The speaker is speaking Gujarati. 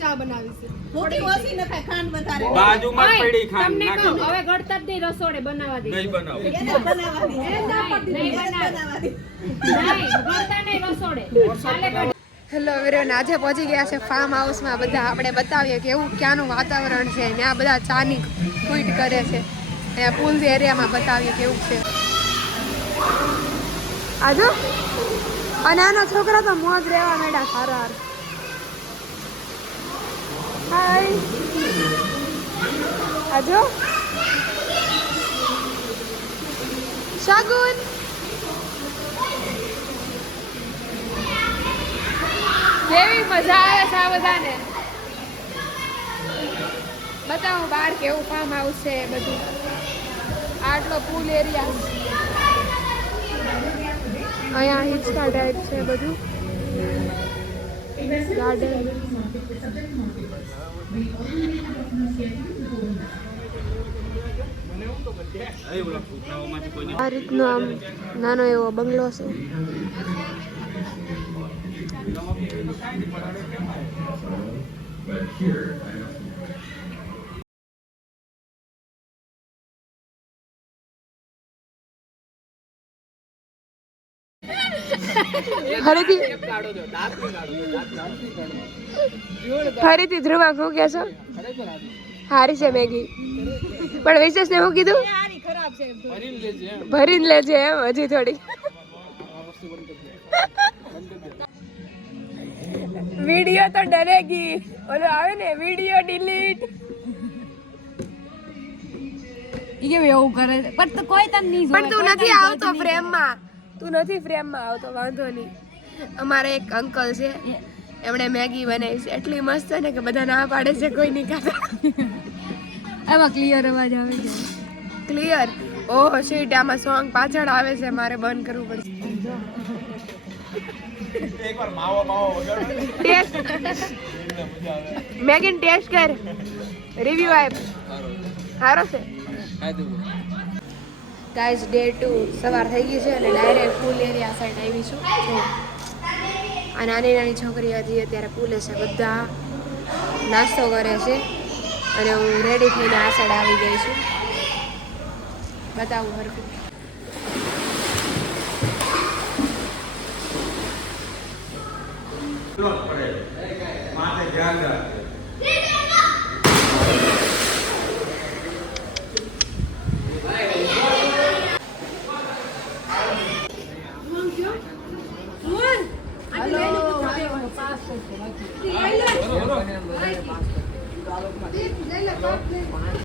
ચા બનાવી છે બાજુમાં પડી ખાંડ તમને નાખી કહું દે. હવે ગળતર દી રસોડે બનાવવા દે નહીં બનાવો. નહીં ગળતર નહીં રસોડે ચાલે કઢી. હેલો એવરીવન, આજે પહોંચી ગયા છે ફાર્મ હાઉસમાં. બધા આપણે બતાવીએ કે એવું ક્યાંનું વાતાવરણ છે. ત્યાં બધા ચાની ટ્વીટ કરે છે. અહીંયા પુલ એરિયામાં બતાવીએ કેવું છે. આજો અને આના છોકરા તો મોજ રહેવા માંડ્યા સારા. હાય આજો શગુન કેવી મજા આવે છે આ બધાને. બતાવું બહાર કેવું ફાર્મ હાઉસ છે બધું. આટલો પુલ એરિયા, અહીંયા હિચકા ટાઈપ છે બધું. ગાર્ડન આ રીતનો આમ નાનો એવો બંગલો છે. ફરીથી ધ્રુવા શું કે છો? હારી છે મેગી, પણ વિશેષ ને શું કીધું? ભરીને લેજે એમ હજી થોડી. વિડિયો તો ડરેગી. ઓલો આવે ને વિડિયો ડિલીટ. એવું કરે પણ તો કોઈ તને નહીં પણ તું નથી આવતો ફ્રેમમાં. તું નથી ફ્રેમમાં આવતો, વાંધો નહીં. અમારે એક અંકલ છે, એમણે મેગી બનાવી છે એટલી મસ્ત ને કે બધા ના પાડે છે, કોઈ નહીં ખાતા. એમાં ક્લિયર અવાજ આવે છે. ક્લિયર? ઓહ શીટ, આમાં સોંગ પાછળ આવે છે, મારે બંધ કરવું પડશે. એકવાર માવો વગાડો. ટેસ્ટ મેગીન ટેસ્ટ કર, રિવ્યુ આપ. સારો છે ગાઈઝ. ડે 2 સવાર થઈ ગઈ છે અને ડાયરેક્ટ પુલ એરિયા સાઈડ આવી છું. આ નાની નાની છોકરી હતી અત્યારે પુલે છે, બધા નાસ્તો કરે છે અને હું રેડી થઈને આ સાઈડ આવી ગઈ છું. બતાવું હરખું. માથે ધ્યાન રાખજો.